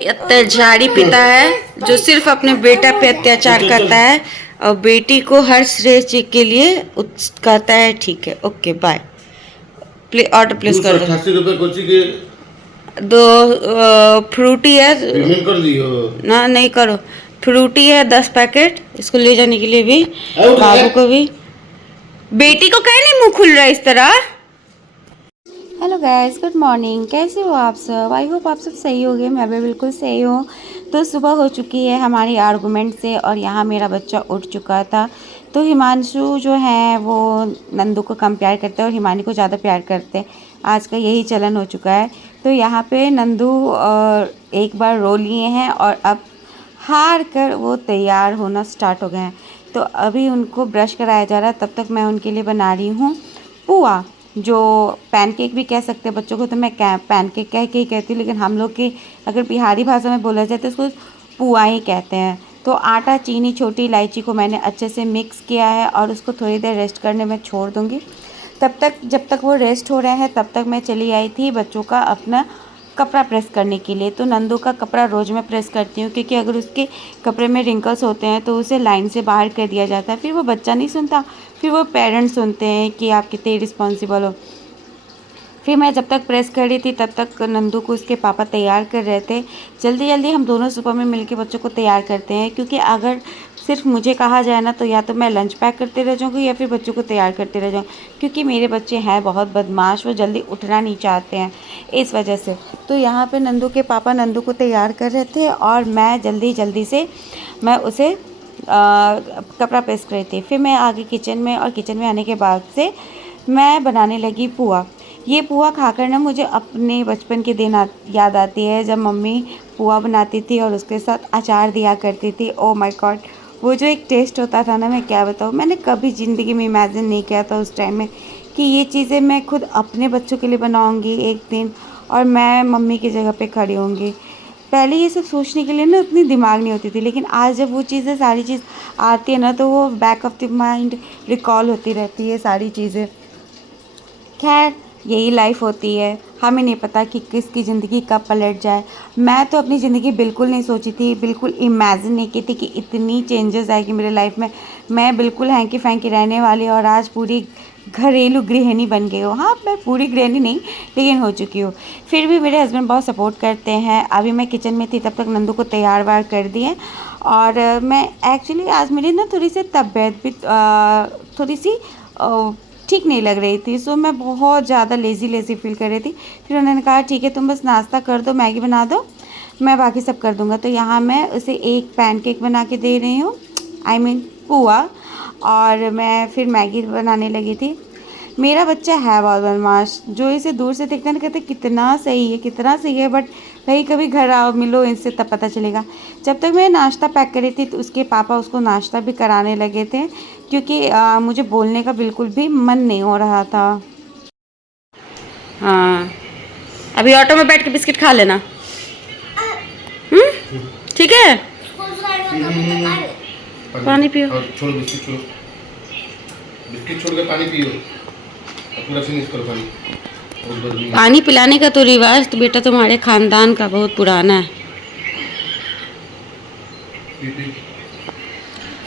अत्याचारी पिता है जो सिर्फ अपने बेटा पे अत्याचार करता है और बेटी को हर श्रेय चीज के लिए कहता है ठीक है ओके बाय। ऑर्डर प्लेस कर दो। 288 रुपए कोची के दो फ्रूटी है पेमेंट कर दियो ना, नहीं करो। फ्रूटी है 10 पैकेट, इसको ले जाने के लिए भी, बाबू को भी। बेटी को कहीं नहीं मुंह खुल रहा है इस तरह। Hello guys, good morning. कैसे हो आप सब? आई होप आप सब सही होंगे। मैं भी बिल्कुल सही हूँ। तो सुबह हो चुकी है हमारी आर्गूमेंट से और यहाँ मेरा बच्चा उठ चुका था। तो हिमांशु जो है वो नंदू को कम प्यार करते हैं और हिमानी को ज़्यादा प्यार करते हैं। आज का यही चलन हो चुका है। तो यहाँ पे नंदू एक बार रो लिए हैं और अब हार कर वो तैयार होना स्टार्ट हो गए हैं। तो अभी उनको ब्रश कराया जा रहा है, तब तक मैं उनके लिए बना रही हूँ पुआ, जो पैनकेक भी कह सकते हैं। बच्चों को तो मैं पैनकेक कह के ही कहती हूँ, लेकिन हम लोग के अगर बिहारी भाषा में बोला जाए तो उसको पुआ ही कहते हैं। तो आटा, चीनी, छोटी इलायची को मैंने अच्छे से मिक्स किया है और उसको थोड़ी देर रेस्ट करने में छोड़ दूँगी। तब तक जब तक वो रेस्ट हो रहे हैं तब तक मैं चली आई थी बच्चों का अपना कपड़ा प्रेस करने के लिए। तो नंदू का कपड़ा रोज़ मैं प्रेस करती हूँ, क्योंकि अगर उसके कपड़े में रिंकल्स होते हैं तो उसे लाइन से बाहर कर दिया जाता है। फिर वो बच्चा नहीं सुनता, फिर वो पेरेंट्स सुनते हैं कि आप कितने रिस्पॉन्सिबल हो। फिर मैं जब तक प्रेस कर रही थी तब तक नंदू को उसके पापा तैयार कर रहे थे। जल्दी जल्दी हम दोनों सुबह में मिलके बच्चों को तैयार करते हैं, क्योंकि अगर सिर्फ मुझे कहा जाए ना तो या तो मैं लंच पैक करते रह जाऊँगी या फिर बच्चों को तैयार करते रह जाऊँ, क्योंकि मेरे बच्चे हैं बहुत बदमाश, वो जल्दी उठना नहीं चाहते हैं इस वजह से। तो यहाँ पे नंदू के पापा नंदू को तैयार कर रहे थे और मैं जल्दी जल्दी से मैं उसे कपड़ा प्रेस कर रही थी। फिर मैं आगे किचन में, और किचन में आने के बाद से मैं बनाने लगी पुआ। ये पुआ खाकर ना मुझे अपने बचपन के दिन याद आती है, जब मम्मी पुआ बनाती थी और उसके साथ अचार दिया करती थी। ओह माय गॉड, वो जो एक टेस्ट होता था ना, मैं क्या बताऊँ। मैंने कभी ज़िंदगी में इमेजिन नहीं किया था उस टाइम में कि ये चीज़ें मैं खुद अपने बच्चों के लिए बनाऊँगी एक दिन और मैं मम्मी की जगह पे खड़ी होंगी। पहले ये सब सोचने के लिए ना उतनी दिमाग नहीं होती थी, लेकिन आज जब वो चीज़ें सारी चीज़ आती है ना तो वो back of the mind recall होती रहती है सारी चीज़ें। खैर, यही लाइफ होती है, हमें नहीं पता कि किसकी ज़िंदगी कब पलट जाए। मैं तो अपनी ज़िंदगी बिल्कुल नहीं सोची थी, बिल्कुल इमेजिन नहीं की थी कि इतनी चेंजेस आएगी मेरे लाइफ में। मैं बिल्कुल हैंकी फैंकी रहने वाली और आज पूरी घरेलू गृहिणी बन गई हूँ। हाँ, मैं पूरी गृहिणी नहीं, लेकिन हो चुकी हूँ। फिर भी मेरे हस्बैंड बहुत सपोर्ट करते हैं। अभी मैं किचन में थी तब तक नंदू को तैयार वार कर दिए। और मैं एक्चुअली आज मेरी ना थोड़ी सी तबीयत भी थोड़ी सी ठीक नहीं लग रही थी। सो मैं बहुत ज़्यादा लेज़ी फील कर रही थी। फिर उन्होंने कहा ठीक है, तुम बस नाश्ता कर दो, मैगी बना दो, मैं बाकी सब कर दूँगा। तो यहाँ मैं उसे एक पैनकेक बना के दे रही हूँ, आई मीन पुआ, और मैं फिर मैगी बनाने लगी थी। मेरा बच्चा है बहुत बदमाश, जो इसे दूर से देखते हैं ना कहते कितना सही है, कितना सही है, बट भाई कभी घर आओ मिलो इनसे तब पता चलेगा। जब तक मैं नाश्ता पैक करी थी तो उसके पापा उसको नाश्ता भी कराने लगे थे, क्योंकि मुझे बोलने का बिल्कुल भी मन नहीं हो रहा था। हाँ, अभी ऑटो में बैठ के बिस्किट खा लेना, ठीक है? पानी पियो। छोड़ो बिस्किट, छोड़ो बिस्किट, छोड़ के पानी पियो, पूरा फिनिश करो पानी। पानी पिलाने का तो रिवाज तो बेटा तुम्हारे खानदान का बहुत पुराना है।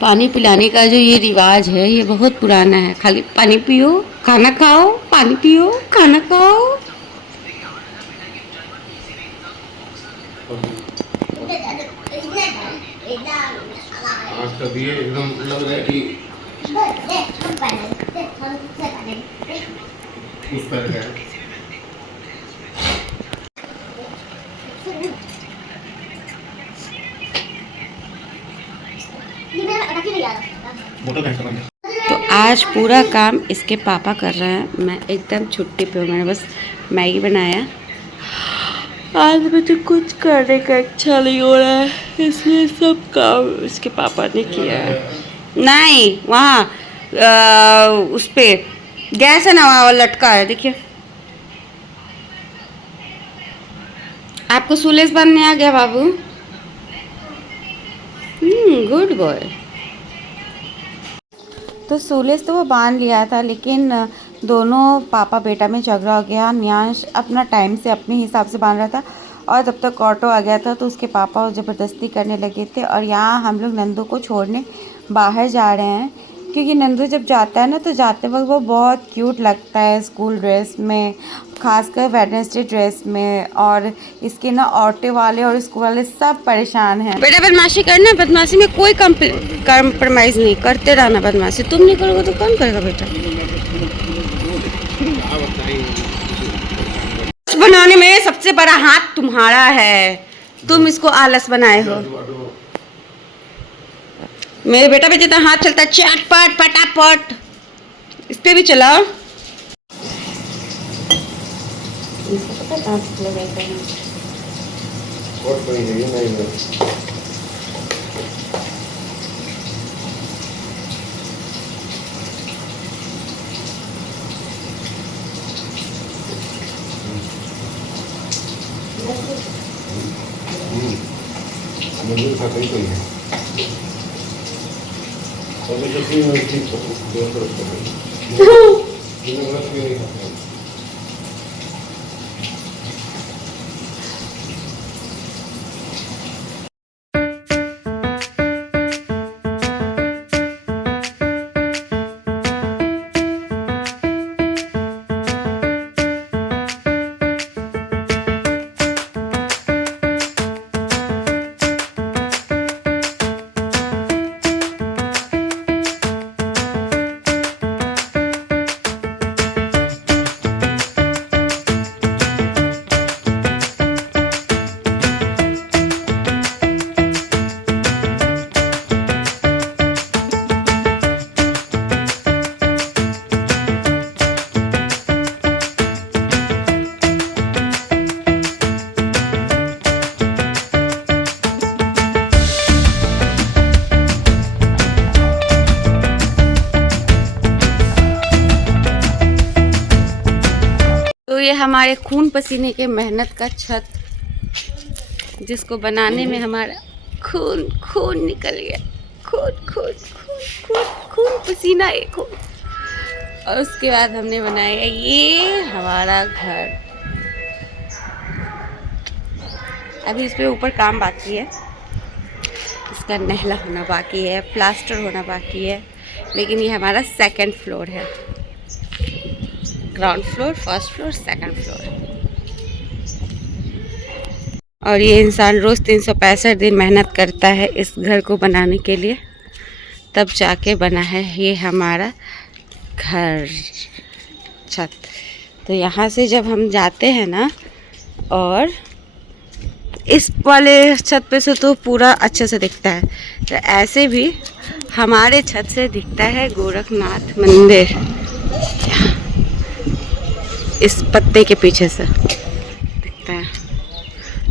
पानी पिलाने का जो ये रिवाज है ये बहुत पुराना है। खाली पानी पियो, खाना खाओ, पानी पियो, खाना खाओ। आज कभी एकदम लग रहा है कि उस पर है। तो आज पूरा काम इसके पापा कर रहे हैं, मैं एकदम छुट्टी पे हूँ। मैंने बस मैगी बनाया। आज मुझे कुछ करने का अच्छा नहीं हो रहा है, इसलिए सब काम इसके पापा ने किया है। नहीं, वहाँ उस पे गैस है ना, वहाँ लटका है, देखिए। आपको सुलेस बनने आ गया बाबू? Good boy. तो सुलेस तो वो बांध लिया था, लेकिन दोनों पापा बेटा में झगड़ा हो गया। न्यांश अपना टाइम से अपने हिसाब से बांध रहा था और तब तक ऑटो आ गया था तो उसके पापा ज़बरदस्ती करने लगे थे। और यहाँ हम लोग नंदू को छोड़ने बाहर जा रहे हैं, क्योंकि नंदू जब जाता है ना तो जाते वक्त वो बहुत क्यूट लगता है स्कूल ड्रेस में, खासकर वेडनेसडे ड्रेस में। और इसके ना ऑटो वाले और स्कूल वाले सब परेशान हैं। बेटा बदमाशी करना, बदमाशी में कोई कम्प्रोमाइज़ नहीं, करते रहना बदमाशी। तुम नहीं करोगे तो कौन करेगा बेटा? बनाने में सबसे बड़ा हाथ तुम्हारा है, तुम इसको आलस बनाए हो। मेरे बेटा पे जितना हाथ चलता है चटपट फटाफट, इस पे भी चलाओ। तो ये हमारे खून पसीने के मेहनत का छत, जिसको बनाने में हमारा खून खून निकल गया, खून खून खून खून खून पसीना एक खून। और उसके बाद हमने बनाया ये हमारा घर। अभी इस पे ऊपर काम बाकी है, इसका नहला होना बाकी है, प्लास्टर होना बाकी है। लेकिन ये हमारा सेकंड फ्लोर है, ground floor, first floor, second floor. और ये इंसान रोज़ 365 दिन मेहनत करता है इस घर को बनाने के लिए, तब जाके बना है ये हमारा घर, छत। तो यहाँ से जब हम जाते हैं ना, और इस वाले छत पे से तो पूरा अच्छे से दिखता है, तो ऐसे भी हमारे छत से दिखता है गोरखनाथ मंदिर, इस पत्ते के पीछे से दिखता है।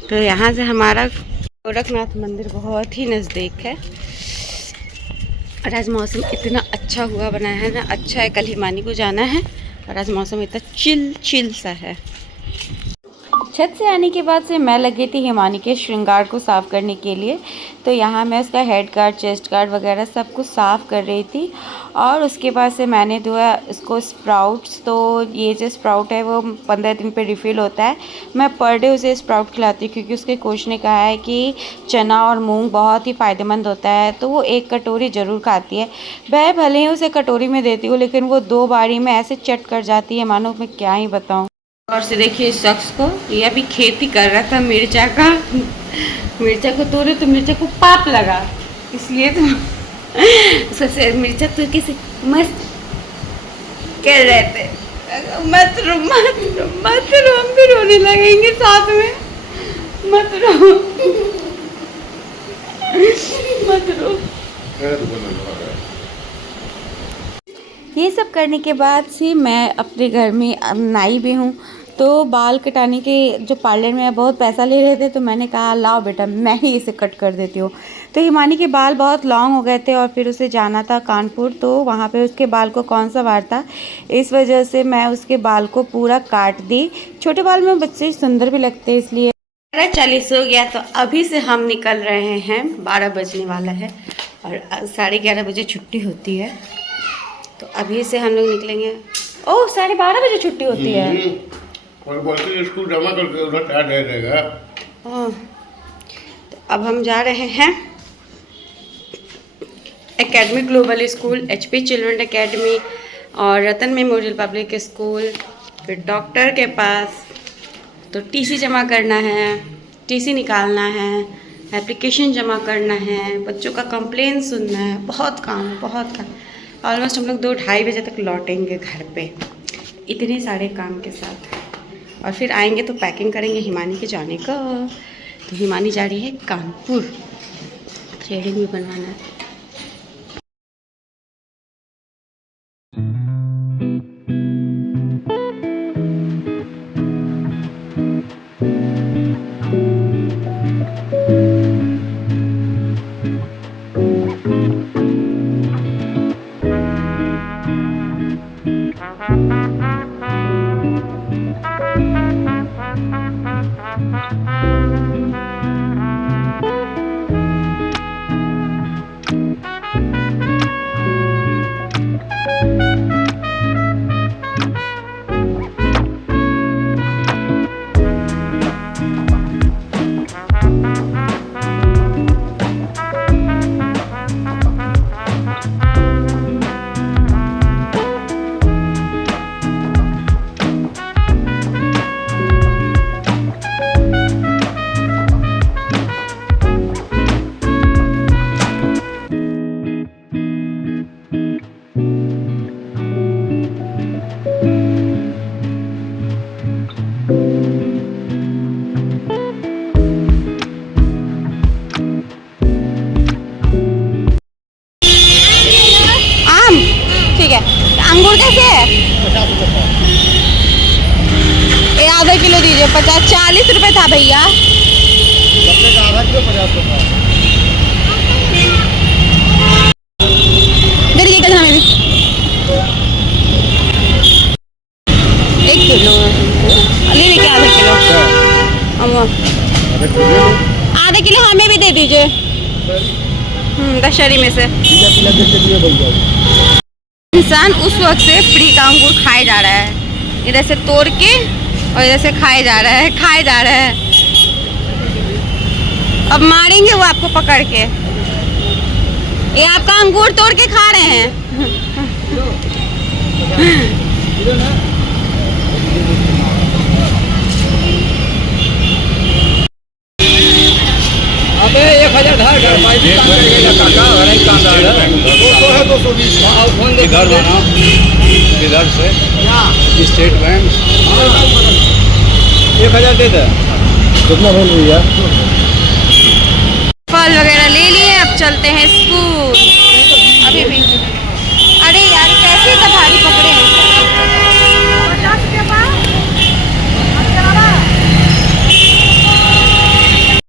तो यहाँ से हमारा गोरखनाथ मंदिर बहुत ही नज़दीक है। और आज मौसम इतना अच्छा हुआ बना है ना, अच्छा है। कल हिमानी को जाना है और आज मौसम इतना चिल सा है। छत से आने के बाद से मैं लगी थी हिमानी के श्रृंगार को साफ़ करने के लिए। तो यहाँ मैं उसका हेड गार्ड, चेस्ट गार्ड वगैरह सब कुछ साफ़ कर रही थी। और उसके बाद से मैंने दिया इसको स्प्राउट्स। तो ये जो स्प्राउट है वो 15 दिन पे रिफ़िल होता है। मैं पर डे उसे स्प्राउट खिलाती हूँ, क्योंकि उसके कोच ने कहा है कि चना और मूंग बहुत ही फ़ायदेमंद होता है, तो वो 1 कटोरी ज़रूर खाती है। वह भले ही उसे कटोरी में देती हूँ, लेकिन वो 2 बारी में ऐसे चट कर जाती है, मानो मैं क्या ही बताऊँ। और से देखिए इस शख्स को, ये अभी खेती कर रहा था मिर्चा का, मिर्चा को तोड़े तो मिर्चा को पाप लगा, इसलिए तो सबसे मिर्चा तो कैसे मस्त कर रहे थे। मत रो मत रो मत रो, हम भी रोने लगेंगे साथ में, मत रो मत रो। ये सब करने के बाद से मैं अपने घर में नई भी हूँ। तो बाल कटाने के जो पार्लर में बहुत पैसा ले रहे थे, तो मैंने कहा लाओ बेटा मैं ही इसे कट कर देती हूँ। तो हिमानी के बाल बहुत लॉन्ग हो गए थे और फिर उसे जाना था कानपुर, तो वहाँ पे उसके बाल को कौन सा वार था, इस वजह से मैं उसके बाल को पूरा काट दी। छोटे बाल में बच्चे सुंदर भी लगते हैं, इसलिए 11:40 हो गया। तो अभी से हम निकल रहे हैं, 12 बजने वाला है और 11:30 बजे छुट्टी होती है। तो अभी से हम लोग निकलेंगे। ओह 12:30 बजे छुट्टी होती है। और बोलते स्कूल जमा करके उधर तैयार रहेगा। तो अब हम जा रहे हैं academy global school, HP children academy और रतन मेमोरियल पब्लिक स्कूल, फिर डॉक्टर के पास। तो TC जमा करना है, TC निकालना है, एप्लीकेशन जमा करना है, बच्चों का कंप्लेन सुनना है, बहुत काम है, बहुत काम। ऑलमोस्ट हम लोग 2-2:30 बजे तक लौटेंगे घर पे, इतने सारे काम के साथ। और फिर आएंगे तो पैकिंग करेंगे हिमानी के जाने का। तो हिमानी जा रही है कानपुर, थ्रेडिंग भी बनवाना है। अंगूर कैसे है? ये आधा किलो दीजिए। 40 रुपए था भैया। आधा किलो 50 रुपये। दे दीजिए कितना में भी 1 किलो ले लीजिए। आधा किलो हमें भी दे दीजिए। दशहरी में से इंसान उस वक्त से फ्री का अंगूर खाए जा रहा है, इधर से तोड़ के और इधर से खाए जा रहा है। अब मारेंगे वो आपको पकड़ के। ये आपका अंगूर तोड़ के खा रहे हैं। अबे 1000 धार कर इधर से स्टेट बैंक 1000 दे दे। कितना बोल रही है? फल वगैरह ले लिए, अब चलते हैं स्कूल। अभी भी अरे यार कैसे इतना भारी पकड़े हैं।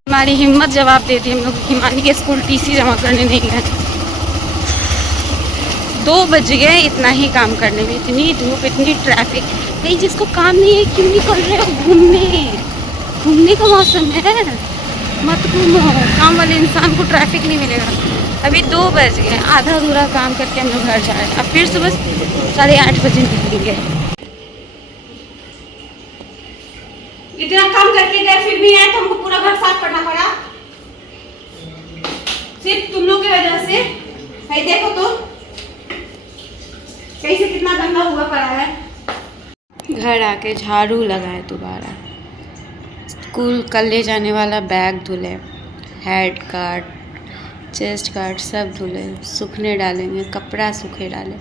हमारी हिम्मत जवाब देती है। हम लोग हिमानी के स्कूल TC जमा करने नहीं गए। 2 बज गए इतना ही काम करने में। इतनी धूप, इतनी ट्रैफिक। नहीं, जिसको काम नहीं है क्यों नहीं कर रहे हो? घूमने का मौसम है, मत घूमो। काम वाले इंसान को ट्रैफिक नहीं मिलेगा। अभी 2 बज गए, आधा अधूरा काम करके हम लोग घर जा रहे हैं। अब फिर सुबह 8:30 बजे निकलेंगे। इतना काम करके गए फिर भी आए तो हमको पूरा घर साफ करना पड़ा, सिर्फ तुम लोग की वजह से। भाई देखो तो कैसे कितना गंदा हुआ पड़ा है। घर आके झाड़ू लगाए दोबारा, स्कूल कल ले जाने वाला बैग धुले, हेड कार्ड, चेस्ट कार्ड सब धुले, सूखने डालेंगे, कपड़ा सूखे डाले।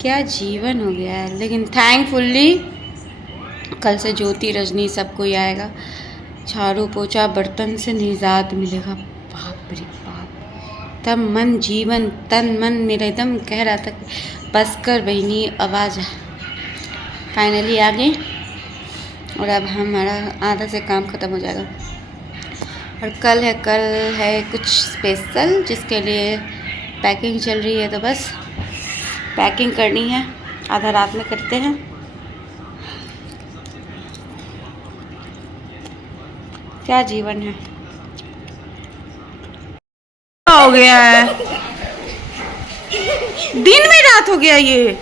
क्या जीवन हो गया है। लेकिन थैंकफुल्ली कल से ज्योति, रजनी सब कोई आएगा। झाड़ू पोछा बर्तन से निजात मिलेगा। बाप रे बाप, तब मन जीवन तन मन मेरा एकदम कह रहा था बस कर बहनी, आवाज़ फाइनली आ गई। और अब हमारा आधा से काम ख़त्म हो जाएगा। और कल है कुछ स्पेशल जिसके लिए पैकिंग चल रही है। तो बस पैकिंग करनी है, आधा रात में करते हैं। क्या जीवन है। हो गया है, दिन में रात हो गया ये।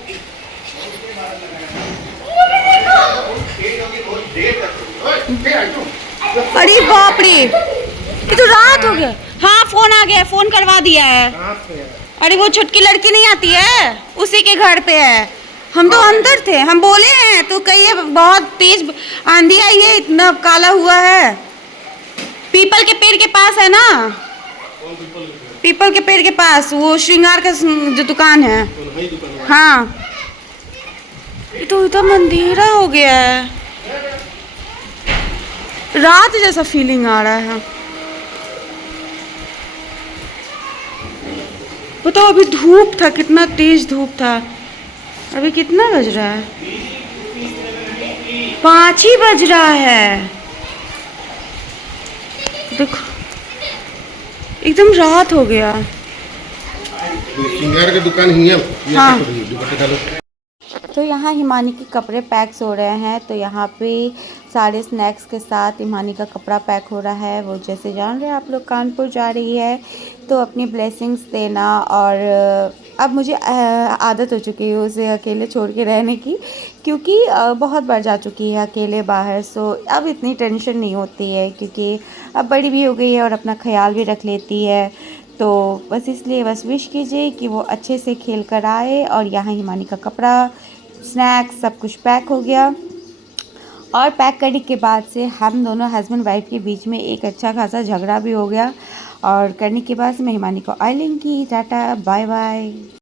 अरे बाप रे, ये तो रात हो गया। हाँ फोन आ गया, फोन करवा दिया है। अरे वो छुटकी लड़की नहीं आती है, उसी के घर पे है। हम तो अंदर थे, हम बोले हैं तो कहिए बहुत तेज आंधी आई है, इतना काला हुआ है। पीपल के पेड़ के पास है ना, पीपल के पेड़ के पास वो श्रृंगार का जो दुकान है। हाँ ये तो इतना अंधेरा हो गया है, रात जैसा फीलिंग आ रहा है। बताओ अभी धूप था, कितना तेज धूप था। अभी कितना बज रहा है? 5 ही बज रहा है। देखो एकदम रात हो गया। श्रृंगार की दुकान ही है। हाँ। दुपट्टे डालो। तो यहाँ हिमानी के कपड़े पैक्स हो रहे हैं, तो यहाँ पे सारे स्नैक्स के साथ हिमानी का कपड़ा पैक हो रहा है। वो जैसे जान रहे हैं आप लोग कानपुर जा रही है, तो अपनी ब्लेसिंग्स देना। और अब मुझे आदत हो चुकी है उसे अकेले छोड़ के रहने की, क्योंकि बहुत बार जा चुकी है अकेले बाहर। सो अब इतनी टेंशन नहीं होती है, क्योंकि अब बड़ी भी हो गई है और अपना ख्याल भी रख लेती है। तो बस इसलिए बस विश कीजिए कि वो अच्छे से खेल कर आए। और यहाँ हिमानी का कपड़ा, स्नैक्स सब कुछ पैक हो गया। और पैक करने के बाद से हम दोनों हस्बैंड वाइफ के बीच में एक अच्छा खासा झगड़ा भी हो गया। और करने के बाद से मैं हिमानी को आई लूँगी। Tata bye bye.